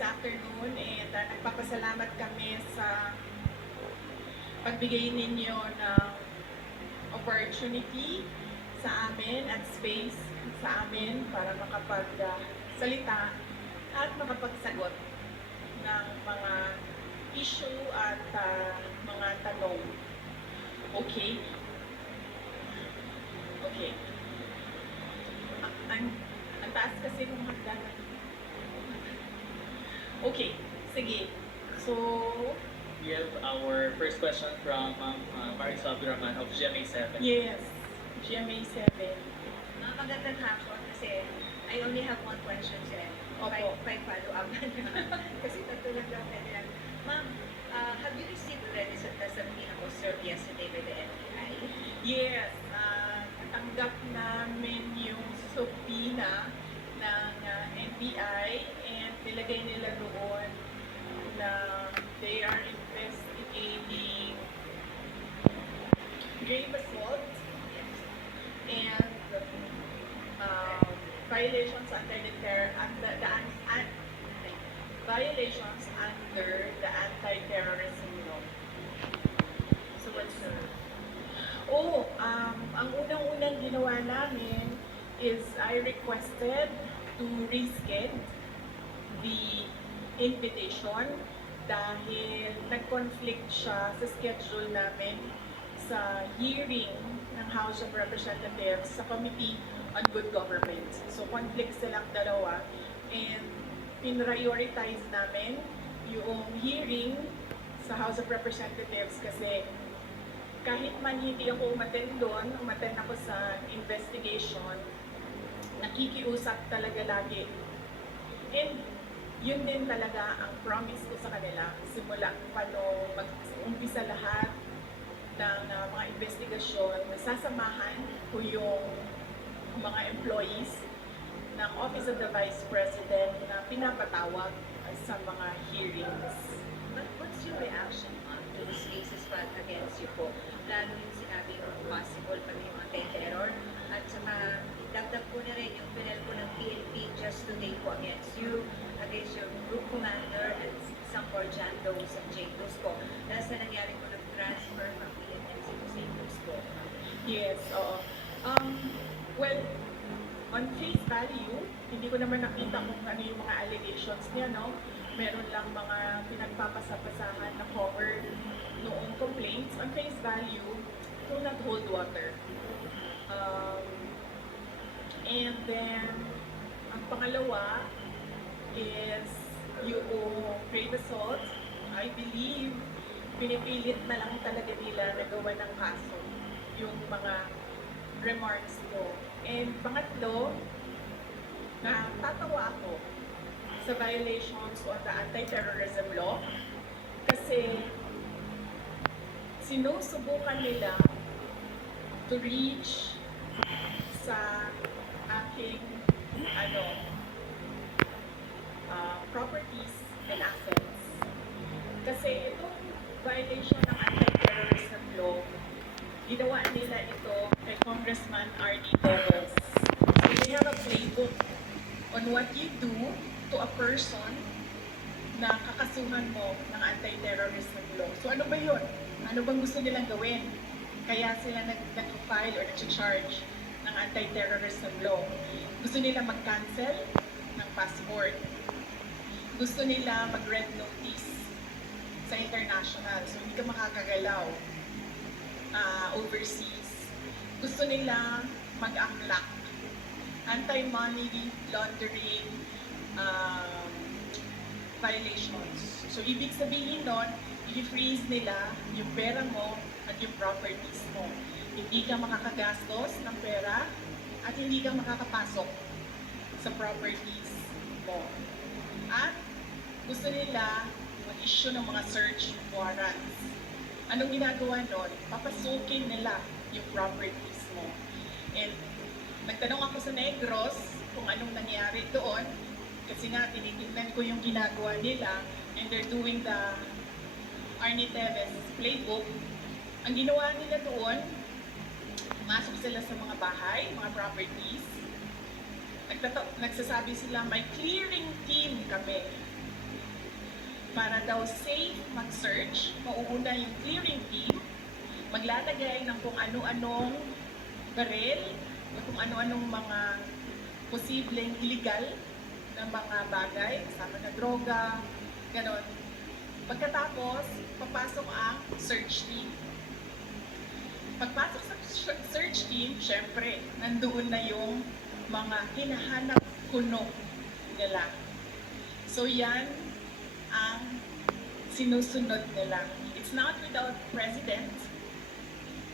this afternoon and nagpapasalamat kami sa pagbigay ninyo ng opportunity sa amin at space sa amin para makapagsalita at makapagsagot ng mga issue at mga tanong. Okay? Okay. Ang taas kasi ng hagdanan. Okay, sige. So, We have our first question from Marisol Abdurrahman of GMA7. yes, GMA7. Magandang hapon kasi I only have one question sir. Opo. Five follow-up. Kasi tatlo lang daw pwede lang. Ma'am, have you received already the subpoena was served yesterday by the NBI? Yes, natanggap namin yung subpoena ng NBI and nilagay nila doon na they are investigating grave assault and violations under violations under the anti-terrorism law. So what's the... Ang unang-unang ginawa namin is I requested to reschedule the invitation dahil nag-conflict siya sa schedule namin sa hearing ng House of Representatives sa Committee on Good Government. So conflict silang dalawa and pinrioritize namin yung hearing sa House of Representatives kasi kahit man hindi ako umattend doon, umattend ako sa investigation, nakikiusap talaga lagi. And yun din talaga ang promise ko sa kanila simula pa nung mag-umpisa lahat ng mga investigasyon, nasasamahan ko yung mga employees ng Office of the Vice President na pinapatawag sa mga hearings. But what's your reaction to these cases filed against you po? Lalo yung sinabi mo possible pa yung anti-terror at saka dagdag po na rin yung pinel po ng PNP just today po against you, against your group commander and some for John Doe's and Jane Doe's po. Dahil sa nangyari po ng transfer from PNMC to St. Doe's po. Yes, oo. Well, on face value, hindi ko naman nakita kung ano yung mga allegations niya, no? Meron lang mga pinagpapasapasahan na cover noong complaints. On face value, will not hold water. And then, ang pangalawa is yung grave assault. I believe, pinipilit na lang talaga nila nagawa ng kaso yung mga remarks ko. And pangatlo, natatawa ako sa violations on the anti-terrorism law kasi sinusubukan nila to reach sa aking properties and assets. Kasi itong violation ng anti-terrorism law, ginawa nila ito kay Congressman R.D. Teves. So they have a playbook on what you do to a person na kakasuhan mo ng anti-terrorism law. So ano ba yun? Ano bang gusto nilang gawin? Kaya sila nag-file or nag-charge ng anti-terrorism law. Gusto nila mag-cancel ng passport. Gusto nila mag-red notice sa international. So hindi ka makakagalaw overseas. Gusto nila mag-unlock anti-money laundering violations. So ibig sabihin nun, i-freeze nila yung pera mo at yung properties mo. Hindi ka makakagastos ng pera at hindi ka makakapasok sa properties mo. At gusto nila mag-issue ng mga search warrants. Anong ginagawa nun? Papasukin nila yung properties mo. And nagtanong ako sa Negros kung anong nangyari doon kasi nga tinitingnan ko yung ginagawa nila and they're doing the Arnie Teves playbook. Ang ginawa nila doon, masok sila sa mga bahay, mga properties. Nagsasabi sila, may clearing team kami. Para daw safe mag-search, mauuna yung clearing team, maglalagay ng kung ano-anong baril, o kung ano-anong mga posibleng illegal na mga bagay, kasama na droga, ganon. Pagkatapos, papasok ang search team. Pagpasok sa search team, syempre, nandoon na yung mga hinahanap kuno nila. So yan ang sinusunod nila. It's not without precedent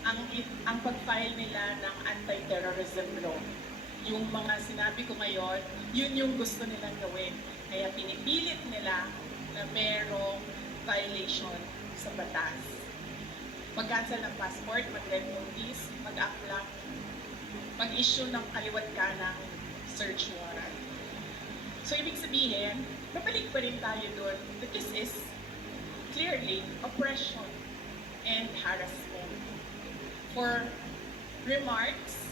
ang pag-file nila ng anti-terrorism law. Yung mga sinabi ko ngayon, yun yung gusto nilang gawin. Kaya pinipilit nila na merong violation sa batas. Mag-cancel ng passport, mag-red notice, mag-upload, mag-issue ng kaliwat kanang search warrant. So, ibig sabihin, babalik pa rin tayo doon that this is clearly oppression and harassment for remarks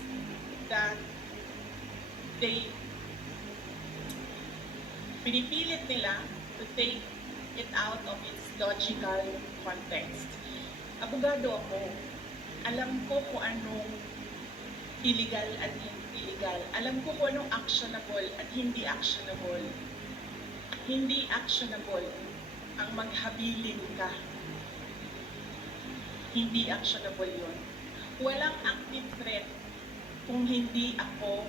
that they pinipilit nila to take it out of its logical context. Abogado ako. Alam ko kung anong illegal at hindi illegal. Alam ko kung anong actionable at hindi actionable. Hindi actionable ang maghabilin ka. Hindi actionable yun. Walang active threat kung hindi ako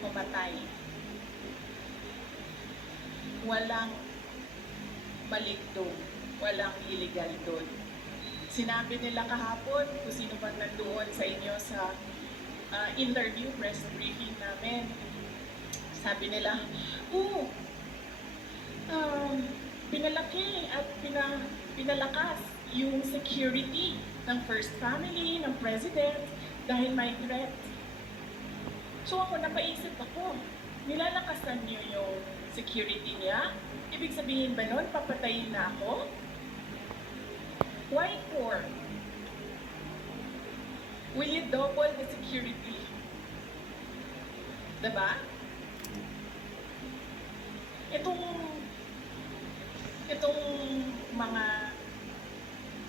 mamatay. Walang malik doon. Walang illegal doon. Sinabi nila kahapon, kung sino man nandoon sa inyo sa interview, press briefing namin. Sabi nila, pinalaki at pinalakas yung security ng First Family, ng President, dahil may threat. So ako, napaisip ako, nilalakasan niyo yung security niya? Ibig sabihin ba nun, papatayin na ako? Why for? Will you double the security? Diba? Itong mga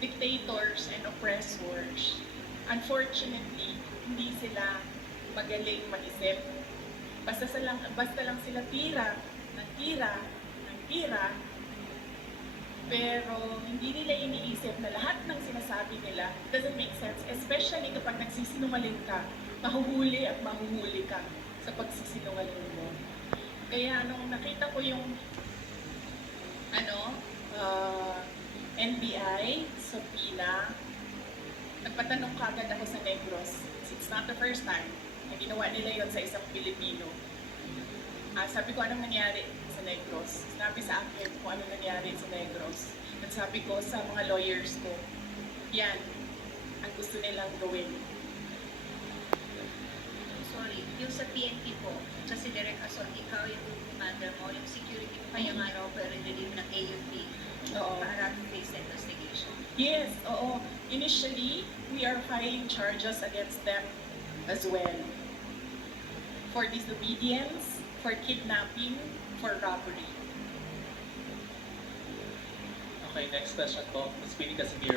dictators and oppressors, unfortunately, hindi sila magaling mag-isip. Basta lang sila tira, pero hindi nila iniisip na lahat ng sinasabi nila doesn't make sense, especially kapag nagsisinungaling ka, mahuhuli at mahuhuli ka sa pagsisinungaling mo. Kaya nung nakita ko yung NBI, subpoena, nagpatanong kagad ako sa Negros. It's not the first time na ginawa nila yon sa isang Pilipino. Sabi ko, anong nangyari sa Negros? Sinabi sa akin kung anong nangyari sa Negros. At sabi ko sa mga lawyers ko, yan ang gusto nilang gawin. Sorry, yung sa PNP po, kasi Direk Asol, ikaw yung commander mo, yung security mo kaya nga raw pero relieve ng AFP para face investigation. Yes, oo. Initially, we are filing charges against them as well. For disobedience, for kidnapping, for robbery. Okay, next question po. Ms. Pini Casimiro.